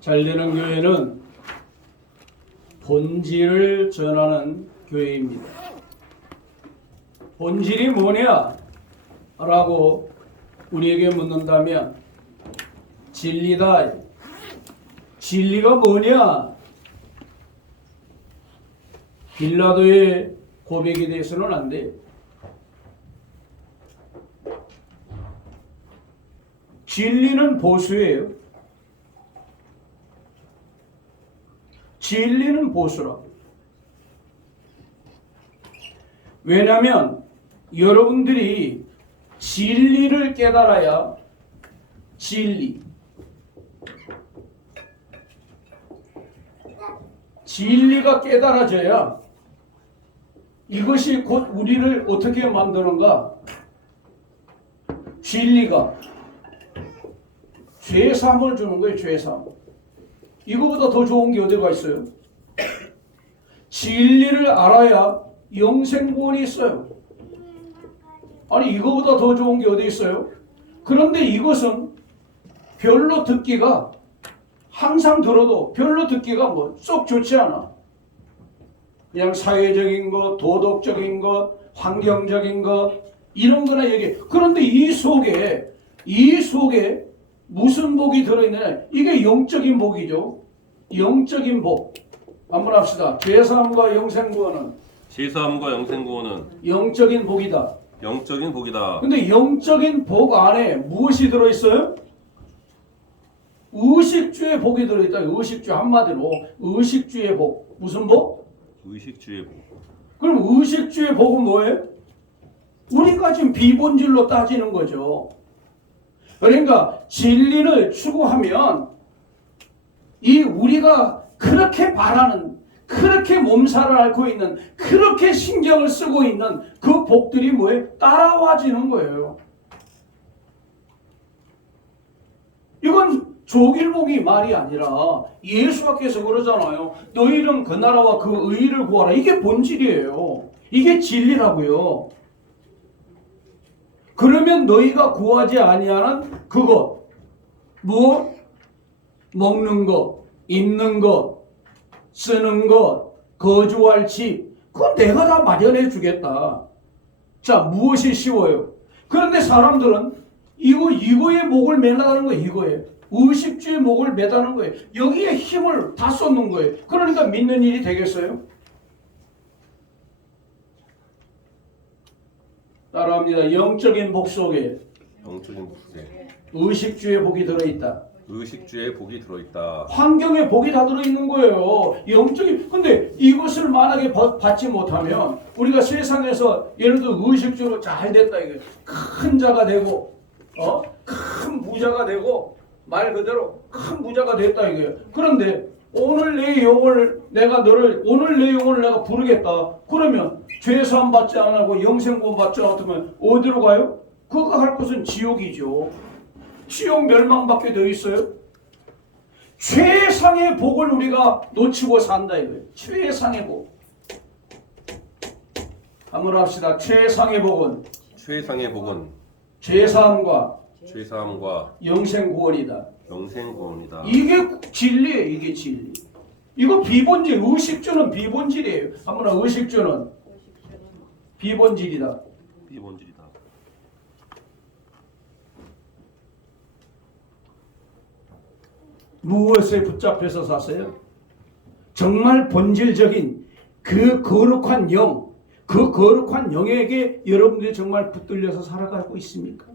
잘되는 교회는 본질을 전하는 교회입니다. 본질이 뭐냐? 라고 우리에게 묻는다면 진리다. 진리가 뭐냐? 빌라도의 고백에 대해서는 안 돼. 진리는 보수예요. 진리는 보수라고. 왜냐하면 여러분들이 진리를 깨달아야 진리가 깨달아져야 이것이 곧 우리를 어떻게 만드는가? 진리가 죄사함을 주는 거예요. 죄사함. 이거보다 더 좋은 게 어디가 있어요? 진리를 알아야 영생구원이 있어요. 아니 이거보다 더 좋은 게 어디 있어요? 그런데 이것은 별로 듣기가 항상 들어도 별로 듣기가 뭐 쏙 좋지 않아. 그냥 사회적인 것, 도덕적인 것, 환경적인 것 이런 거나 얘기해. 그런데 이 속에 무슨 복이 들어있느냐? 이게 영적인 복이죠. 영적인 복. 한번 합시다. 죄사함과 영생구원은 죄사함과 영생구원은 영적인 복이다. 영적인 복이다. 근데 영적인 복 안에 무엇이 들어있어요? 의식주의 복이 들어있다. 의식주 한마디로 의식주의 복. 무슨 복? 의식주의 복. 그럼 의식주의 복은 뭐예요? 우리가 지금 비본질로 따지는 거죠. 그러니까 진리를 추구하면 이 우리가 그렇게 바라는, 그렇게 몸살을 앓고 있는, 그렇게 신경을 쓰고 있는 그 복들이 뭐예요? 따라와지는 거예요. 이건 조길복이 말이 아니라 예수께서 그러잖아요. 너희는 그 나라와 그 의를 구하라. 이게 본질이에요. 이게 진리라고요. 그러면 너희가 구하지 아니하는 그것, 무엇? 먹는 것, 입는 것, 쓰는 것, 거주할 집, 그건 내가 다 마련해 주겠다. 자, 무엇이 쉬워요? 그런데 사람들은 이거에 목을 매다는 거예요. 이거에 의식주의 목을 매다는 거예요. 여기에 힘을 다 쏟는 거예요. 그러니까 믿는 일이 되겠어요? 따라합니다. 영적인 복 속에 영적인 복 속에 의식주의 복이 들어있다. 의식주의 복이 들어있다. 환경에 복이 다 들어있는 거예요. 영적인. 근데 이것을 만약에 받지 못하면 우리가 세상에서 예를 들어 의식주로 잘 됐다 이거예요. 큰 자가 되고 큰 부자가 되고 말 그대로 큰 부자가 됐다 이거예요. 그런데 오늘 내 영혼을 내가 부르겠다. 그러면 죄사함 받지 않고 영생구원 받지 않으면 어디로 가요? 그거 할 것은 지옥이죠. 지옥 멸망밖에 더 있어요? 최상의 복을 우리가 놓치고 산다 이거예요. 최상의 복. 한번 합시다. 최상의 복은 죄사함과 영생구원이다. 영생구원이다. 이게 진리예요. 이게 진리. 이거 비본질. 의식주는 비본질이에요. 한번 의식주는 비본질이다. 비본질이다. 무엇에 붙잡혀서 사세요? 정말 본질적인 그 거룩한 영, 그 거룩한 영에게 여러분들이 정말 붙들려서 살아가고 있습니까?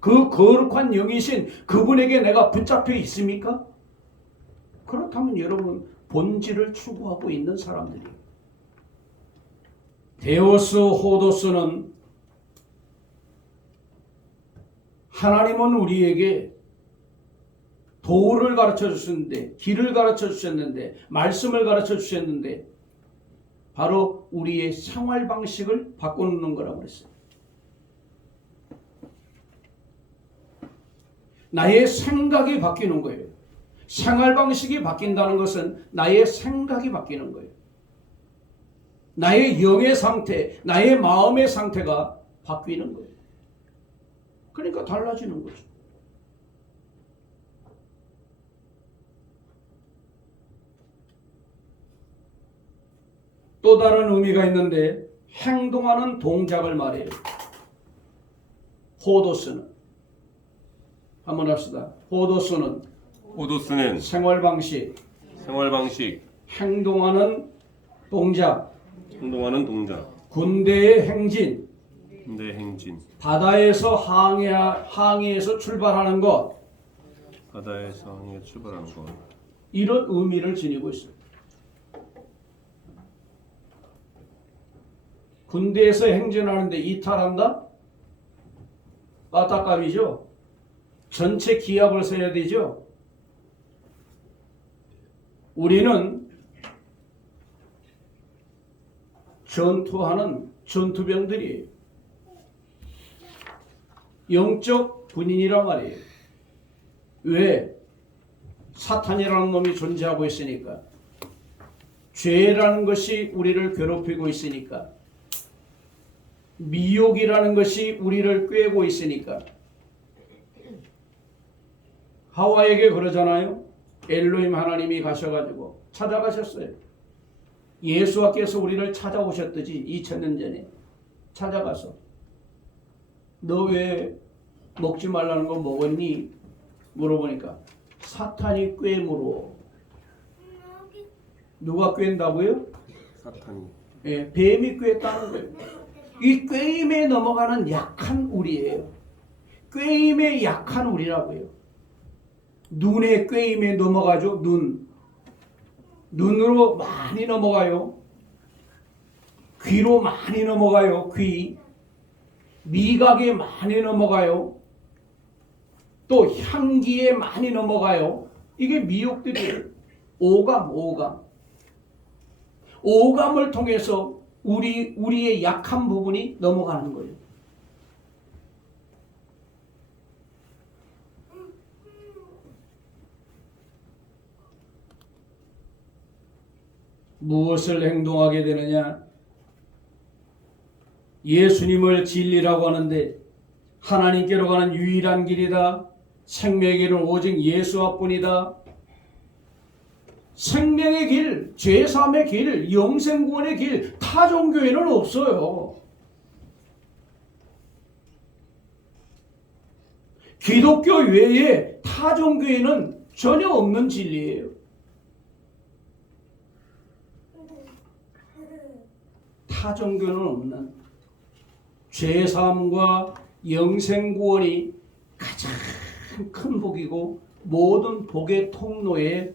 그 거룩한 영이신 그분에게 내가 붙잡혀 있습니까? 그렇다면 여러분 본질을 추구하고 있는 사람들이에요. 데오스 호도스는 하나님은 우리에게 도를 가르쳐 주셨는데, 길을 가르쳐 주셨는데, 말씀을 가르쳐 주셨는데 바로 우리의 생활 방식을 바꾸는 거라고 그랬어요. 나의 생각이 바뀌는 거예요. 생활 방식이 바뀐다는 것은 나의 생각이 바뀌는 거예요. 나의 영의 상태, 나의 마음의 상태가 바뀌는 거예요. 그러니까 달라지는 거죠. 또 다른 의미가 있는데 행동하는 동작을 말해요. 호도스는 한번 합시다. 호도스는 호도스는 생활 방식, 생활 방식, 행동하는 동작, 행동하는 동작, 군대의 행진, 군대 행진, 바다에서 항해에서 출발하는 것, 바다에서 항해 출발하는 것. 이런 의미를 지니고 있어요. 군대에서 행진하는데 이탈한다? 빠따감이죠. 전체 기합을 써야 되죠. 우리는 전투하는 전투병들이에요. 영적 군인이란 말이에요. 왜? 사탄이라는 놈이 존재하고 있으니까. 죄라는 것이 우리를 괴롭히고 있으니까. 미혹이라는 것이 우리를 꾀고 있으니까. 하와에게 그러잖아요. 엘로힘 하나님이 가셔가지고 찾아가셨어요. 예수와께서 우리를 찾아오셨듯이 2000년 전에 찾아가서 너 왜 먹지 말라는 거 먹었니? 물어보니까 사탄이 꾀물어. 누가 꾀인다고요? 사탄이. 예, 뱀이 꾀했다는 거예요. 이 꾀임에 넘어가는 약한 우리예요. 꾀임에 약한 우리라고요. 눈의 꾀임에 넘어가죠. 눈으로 많이 넘어가요. 귀로 많이 넘어가요. 귀. 미각에 많이 넘어가요. 또 향기에 많이 넘어가요. 이게 미혹들이에요. 오감을 통해서 우리의 약한 부분이 넘어가는 거예요. 무엇을 행동하게 되느냐? 예수님을 진리라고 하는데 하나님께로 가는 유일한 길이다. 생명의 길은 오직 예수뿐이다. 생명의 길, 죄사함의 길, 영생구원의 길, 타 종교에는 없어요. 기독교 외에 타 종교에는 전혀 없는 진리예요. 타 종교는 없는 죄사함과 영생구원이 가장 큰 복이고 모든 복의 통로의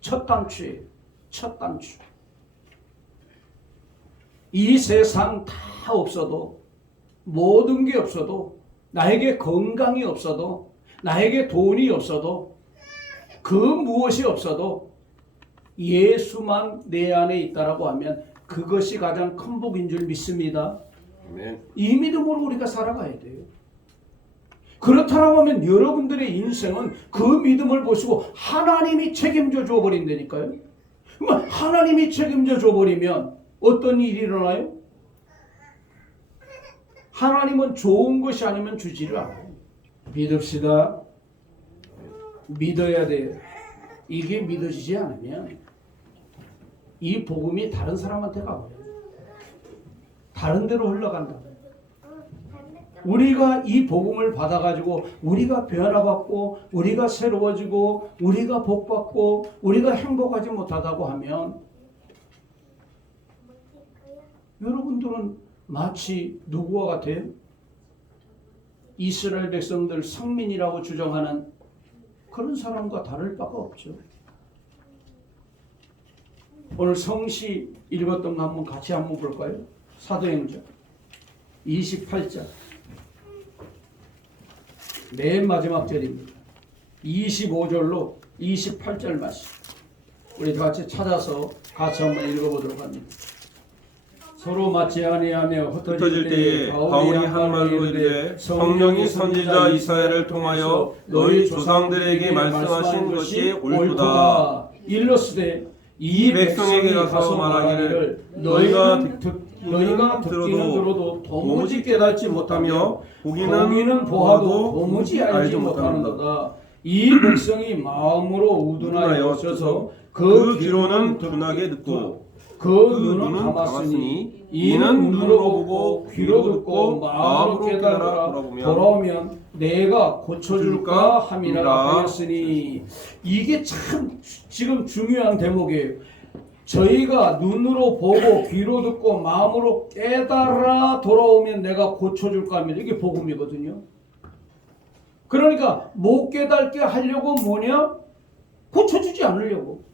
첫 단추예요. 첫 단추. 이 세상 다 없어도, 모든 게 없어도, 나에게 건강이 없어도, 나에게 돈이 없어도, 그 무엇이 없어도 예수만 내 안에 있다라고 하면 그것이 가장 큰 복인 줄 믿습니다. 아멘. 이 믿음으로 우리가 살아가야 돼요. 그렇다고 하면 여러분들의 인생은 그 믿음을 보시고 하나님이 책임져 줘버린다니까요. 하나님이 책임져 줘버리면 어떤 일이 일어나요? 하나님은 좋은 것이 아니면 주지를 않아요. 믿읍시다. 믿어야 돼요. 이게 믿어지지 않으면 이 복음이 다른 사람한테 가버려요. 다른 데로 흘러간다. 우리가 이 복음을 받아가지고 우리가 변화받고 우리가 새로워지고 우리가 복받고 우리가 행복하지 못하다고 하면 여러분들은 마치 누구와 같아요? 이스라엘 백성들 성민이라고 주장하는 그런 사람과 다를 바가 없죠. 오늘 성시 읽었던 거 한번 같이 한번 볼까요? 사도행전 28장 맨 마지막 절입니다. 25절로 28절 말씀 우리 같이 찾아서 같이 한번 읽어보도록 합니다. 서로 맞지 아니하며 흩어질 때에 바울이 한 말로 이르되 성령이 선지자 이사야를 통하여 너희 조상들에게 말씀하신 것이 옳도다. 일러스되 이 백성에게 가서 말하기를 너희가 듣기는 들어도 도무지 깨닫지 못하며 보기는 보아도 도무지 알지 못하는도다. 이 백성이 마음으로 우둔하여 서서 그 귀로는 둔하게 듣고 그 눈은 감았으니 이는 눈으로 보고 귀로 듣고 마음으로 깨달아 돌아오면 내가 고쳐줄까 함이라 하였으니 이게 참 지금 중요한 대목이에요. 저희가 눈으로 보고 귀로 듣고 마음으로 깨달아 돌아오면 내가 고쳐줄까 하면 이게 복음이거든요. 그러니까 못 깨닫게 하려고 뭐냐? 고쳐주지 않으려고.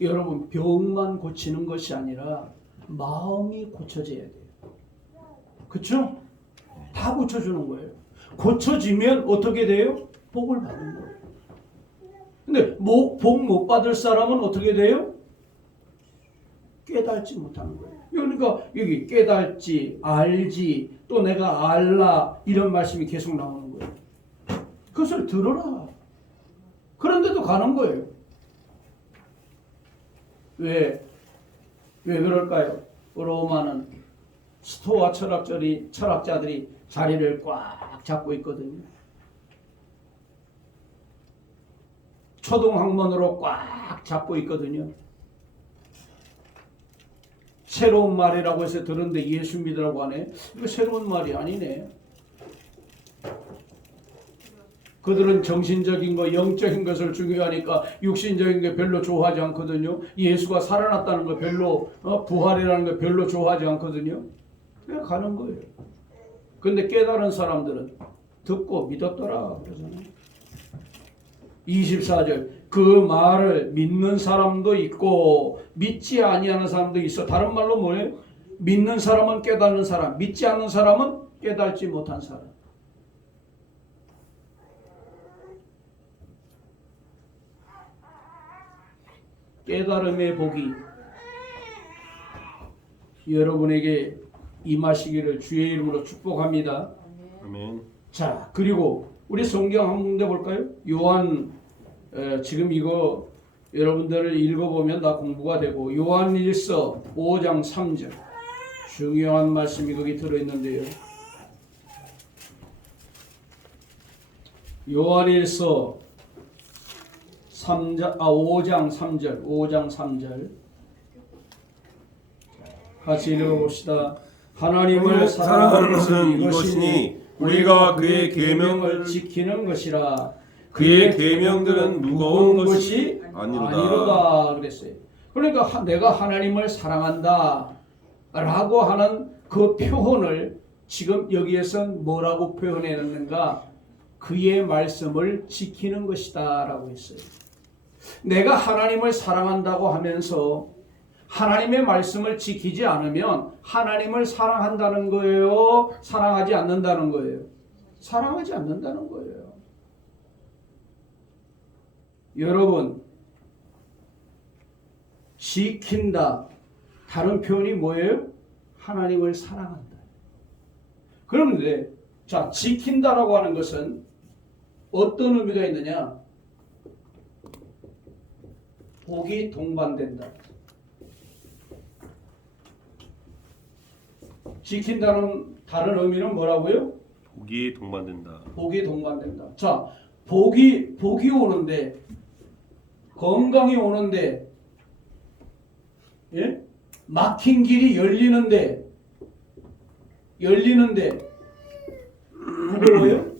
여러분 병만 고치는 것이 아니라 마음이 고쳐져야 돼요. 그렇죠? 다 고쳐주는 거예요. 고쳐지면 어떻게 돼요? 복을 받는 거예요. 근데 복 못 받을 사람은 어떻게 돼요? 깨닫지 못하는 거예요. 그러니까 여기 깨닫지, 알지, 또 내가 알라 이런 말씀이 계속 나오는 거예요. 그것을 들어라. 그런데도 가는 거예요. 왜 그럴까요? 로마는 스토아 철학자들이 자리를 꽉 잡고 있거든요. 초등학문으로 꽉 잡고 있거든요. 새로운 말이라고 해서 들었는데 예수 믿으라고 하네. 이거 새로운 말이 아니네. 그들은 정신적인 거, 영적인 것을 중요하니까 육신적인 게 별로 좋아하지 않거든요. 예수가 살아났다는 거 별로, 부활이라는 거 별로 좋아하지 않거든요. 그냥 가는 거예요. 근데 깨달은 사람들은 듣고 믿었더라. 그러잖아요. 24절 그 말을 믿는 사람도 있고 믿지 아니하는 사람도 있어. 다른 말로 뭐예요? 믿는 사람은 깨닫는 사람, 믿지 않는 사람은 깨닫지 못한 사람. 깨달음의 복이 여러분에게 임하시기를 주의 이름으로 축복합니다. 아멘. 자, 그리고 우리 성경 한 군데 볼까요? 요한 지금 이거 여러분들 읽어보면 다 공부가 되고 요한일서 5장 3절 중요한 말씀이 거기 들어있는데요. 요한일서 5장 3절 같이 읽어봅시다. 하나님을 사랑하는 것은 이것이니 우리가 그의 계명을 지키는 것이라. 그의 계명들은 무거운 것이 아니로다 그랬어요. 그러니까 내가 하나님을 사랑한다 라고 하는 그 표현을 지금 여기에선 뭐라고 표현했는가? 그의 말씀을 지키는 것이다 라고 했어요. 내가 하나님을 사랑한다고 하면서 하나님의 말씀을 지키지 않으면 하나님을 사랑한다는 거예요? 사랑하지 않는다는 거예요? 사랑하지 않는다는 거예요. 여러분, 지킨다. 다른 표현이 뭐예요? 하나님을 사랑한다. 그런데 자, 지킨다라고 하는 것은 어떤 의미가 있느냐? 복이 동반된다. 지킨다는 다른 의미는 뭐라고요? 복이 동반된다. 복이 동반된다. 자, 복이 오는데 건강이 오는데 예? 막힌 길이 열리는데 무거워요?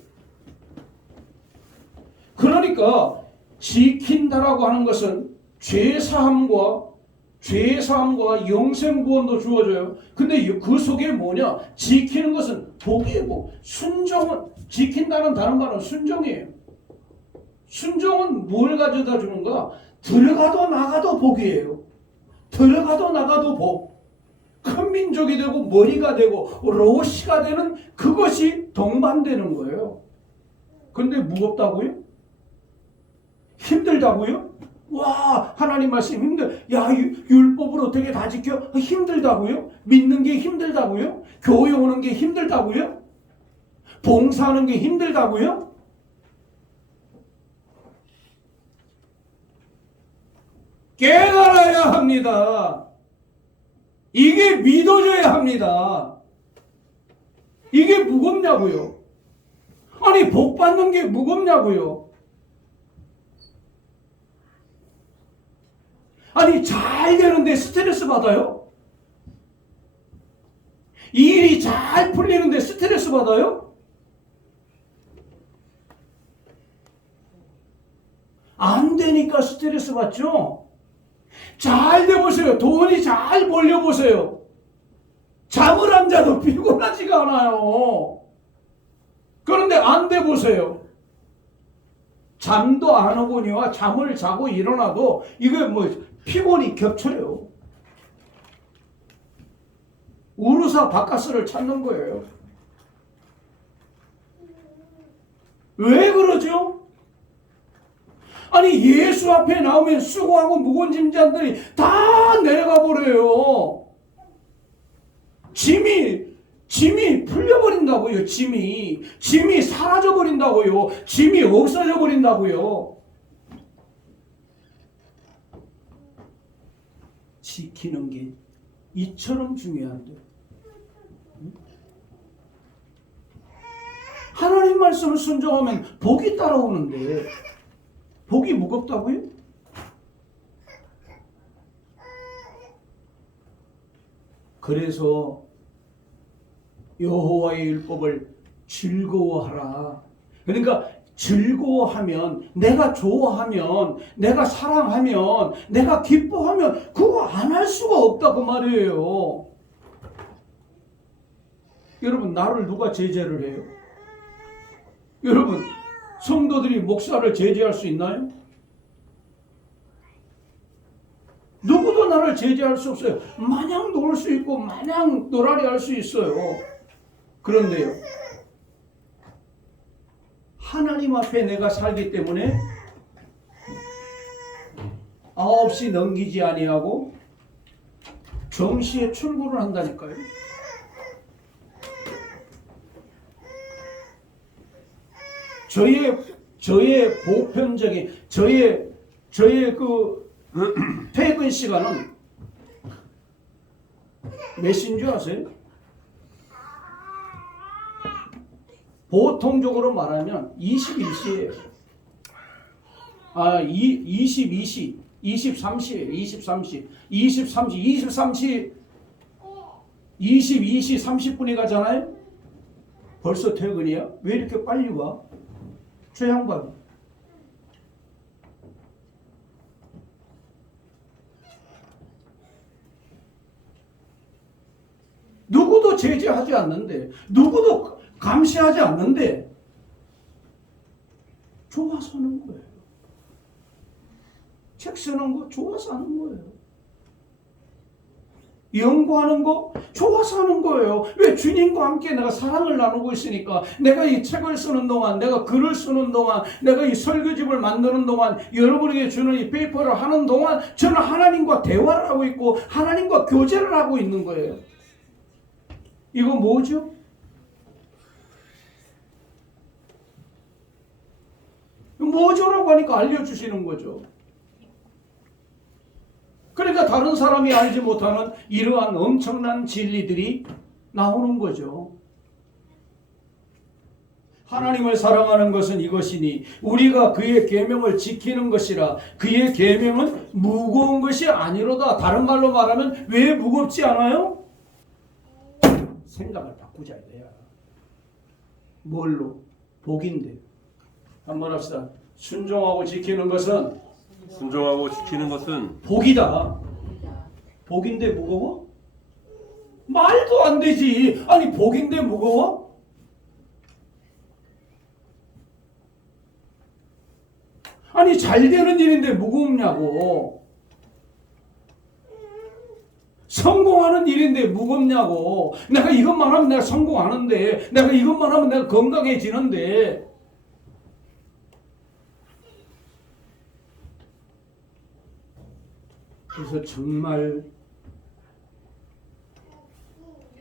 그러니까 지킨다라고 하는 것은 죄사함과 영생구원도 주어져요. 근데 그 속에 뭐냐? 지키는 것은 복이고 순종은 지킨다는 다른 말은 순종이에요. 순종은 뭘 가져다 주는가? 들어가도 나가도 복이에요. 들어가도 나가도 복. 큰 민족이 되고 머리가 되고 로시가 되는 그것이 동반되는 거예요. 근데 무겁다고요? 힘들다고요? 와, 하나님 말씀 힘들. 야, 율법을 어떻게 다 지켜? 힘들다고요? 믿는 게 힘들다고요? 교회 오는 게 힘들다고요? 봉사하는 게 힘들다고요? 깨달아야 합니다. 이게 믿어져야 합니다. 이게 무겁냐고요? 아니, 복 받는 게 무겁냐고요? 아니 잘 되는데 스트레스 받아요? 일이 잘 풀리는데 스트레스 받아요? 안 되니까 스트레스 받죠? 잘 돼보세요. 돈이 잘 벌려보세요. 잠을 안 자도 피곤하지가 않아요. 그런데 안 돼보세요. 잠도 안 오거니와 잠을 자고 일어나도 이게 뭐 피곤이 겹쳐요. 우르사 바카스를 찾는 거예요. 왜 그러죠? 아니 예수 앞에 나오면 수고하고 무거운 짐자들이 다 내려가 버려요. 짐이 풀려버린다고요. 짐이 사라져버린다고요. 짐이 없어져 버린다고요. 지키는 게 이처럼 중요한데 하나님 말씀을 순종하면 복이 따라오는데 복이 무겁다고요? 그래서 여호와의 율법을 즐거워하라. 그러니까 즐거워하면, 내가 좋아하면, 내가 사랑하면, 내가 기뻐하면 그거 안 할 수가 없다 그 말이에요. 여러분 나를 누가 제재를 해요? 여러분 성도들이 목사를 제재할 수 있나요? 누구도 나를 제재할 수 없어요. 마냥 놀 수 있고 마냥 노라리 할 수 있어요. 그런데요, 하나님 앞에 내가 살기 때문에 9시 넘기지 아니하고 정시에 출근을 한다니까요. 저의 보편적인 저의 그 퇴근 시간은 몇인 줄 아세요? 보통적으로 말하면 21시예요. 22시, 23시예요. 23시 22시 30분에 가잖아요. 벌써 퇴근이야? 왜 이렇게 빨리 와? 저 양반. 누구도 제재하지 않는데, 누구도 감시하지 않는데 좋아서 하는 거예요. 책 쓰는 거 좋아서 하는 거예요. 연구하는 거 좋아서 하는 거예요. 왜? 주님과 함께 내가 사랑을 나누고 있으니까. 내가 이 책을 쓰는 동안, 내가 글을 쓰는 동안, 내가 이 설교집을 만드는 동안, 여러분에게 주는 이 페이퍼를 하는 동안 저는 하나님과 대화를 하고 있고 하나님과 교제를 하고 있는 거예요. 이거 뭐죠? 뭐죠라고 하니까 알려주시는 거죠. 그러니까 다른 사람이 알지 못하는 이러한 엄청난 진리들이 나오는 거죠. 하나님을 사랑하는 것은 이것이니 우리가 그의 계명을 지키는 것이라. 그의 계명은 무거운 것이 아니로다. 다른 말로 말하면 왜 무겁지 않아요? 생각을 바꾸자 이거야. 뭘로? 복인데. 한번 합시다. 순종하고 지키는 것은 복이다. 복인데 무거워? 말도 안 되지. 아니 복인데 무거워? 아니 잘 되는 일인데 무겁냐고. 성공하는 일인데 무겁냐고. 내가 이것만 하면 내가 성공하는데, 내가 이것만 하면 내가 건강해지는데. 그래서 정말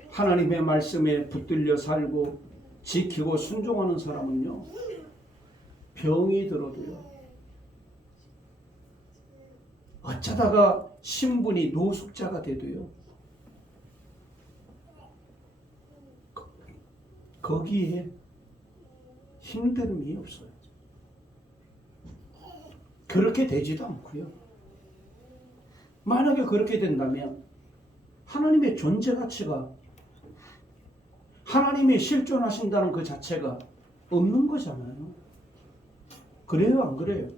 하나님의 말씀에 붙들려 살고 지키고 순종하는 사람은요, 병이 들어도요, 어쩌다가 신분이 노숙자가 돼도요, 거기에 힘듦이 없어요. 그렇게 되지도 않고요. 만약에 그렇게 된다면 하나님의 존재 가치가, 하나님이 실존하신다는 그 자체가 없는 거잖아요. 그래요, 안 그래요?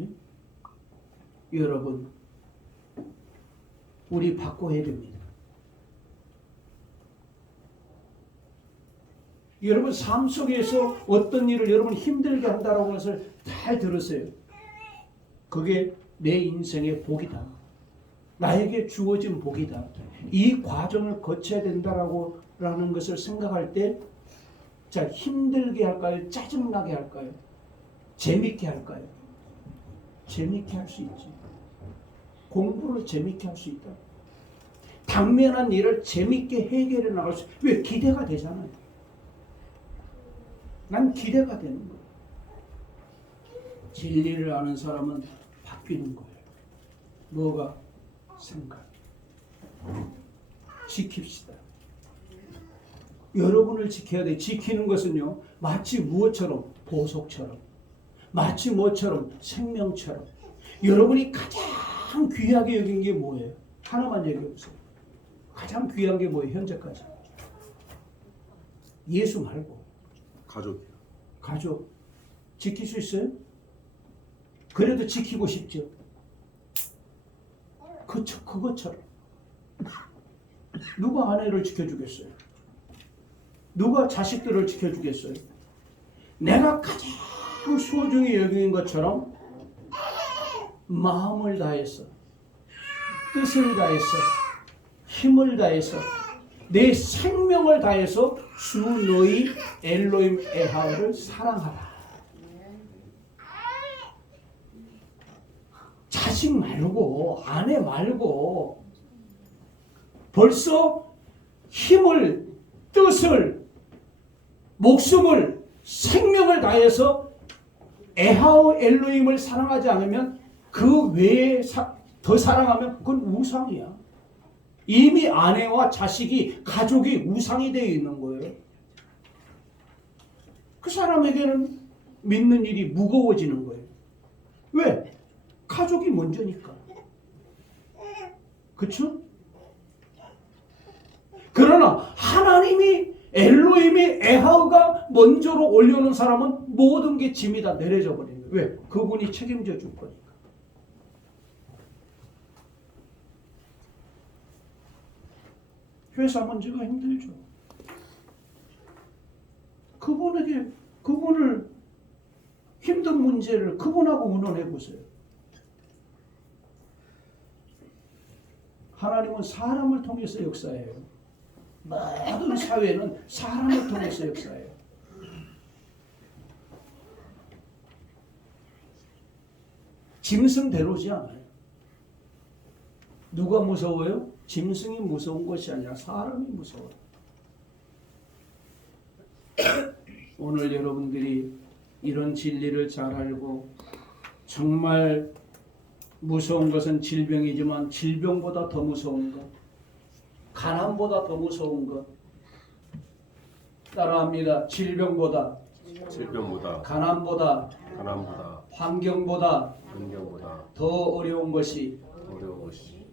예? 여러분, 우리 바꿔야 됩니다. 여러분 삶 속에서 어떤 일을 여러분 힘들게 한다라고 것을 잘 들으세요. 그게 내 인생의 복이다. 나에게 주어진 복이다. 이 과정을 거쳐야 된다라고 라는 것을 생각할 때, 자, 힘들게 할까요? 짜증나게 할까요? 재밌게 할까요? 재밌게 할 수 있지. 공부를 재밌게 할 수 있다. 당면한 일을 재밌게 해결해 나갈 수, 왜? 기대가 되잖아요. 난 기대가 되는 거예요. 진리를 아는 사람은 바뀌는 거예요. 뭐가? 생각. 지킵시다. 여러분을 지켜야 돼. 지키는 것은요, 마치 무엇처럼? 보석처럼. 마치 뭐처럼? 생명처럼. 여러분이 가장 귀하게 여긴 게 뭐예요? 하나만 얘기해 보세요. 가장 귀한 게 뭐예요? 현재까지. 예수 말고. 가족이요. 가족. 지킬 수 있어요? 그래도 지키고 싶죠. 그것처럼. 누가 아내를 지켜주겠어요? 누가 자식들을 지켜주겠어요? 내가 가장 소중히 여기는 것처럼 마음을 다해서, 뜻을 다해서, 힘을 다해서, 내 생명을 다해서 주 너희 엘로임 에하오를 사랑하라. 자식 말고, 아내 말고, 벌써 힘을, 뜻을, 목숨을, 생명을 다해서 에하오 엘로임을 사랑하지 않으면, 그 외에 더 사랑하면 그건 우상이야. 이미 아내와 자식이, 가족이 우상이 되어 있는 거예요. 그 사람에게는 믿는 일이 무거워지는 거예요. 왜? 가족이 먼저니까. 그렇죠? 그러나 하나님이, 엘로힘이, 에하우가 먼저로 올려놓은 사람은 모든 게 짐이 다 내려져 버리는 거예요. 왜? 그분이 책임져 줄 거니까. 회사 문제가 힘들죠. 그분을 힘든 문제를 그분하고 의논해 보세요. 하나님은 사람을 통해서 역사해요. 모든 사회는 사람을 통해서 역사해요. 짐승대로지 않아요. 누가 무서워요? 짐승이 무서운 것이 아니라 사람이 무서워요. 오늘 여러분들이 이런 진리를 잘 알고, 정말 무서운 것은 질병이지만 질병보다 더 무서운 것, 가난보다 더 무서운 것, 따라합니다. 질병보다, 가난보다, 환경보다 더 어려운 것이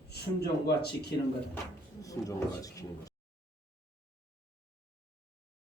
순종과 지키는 것.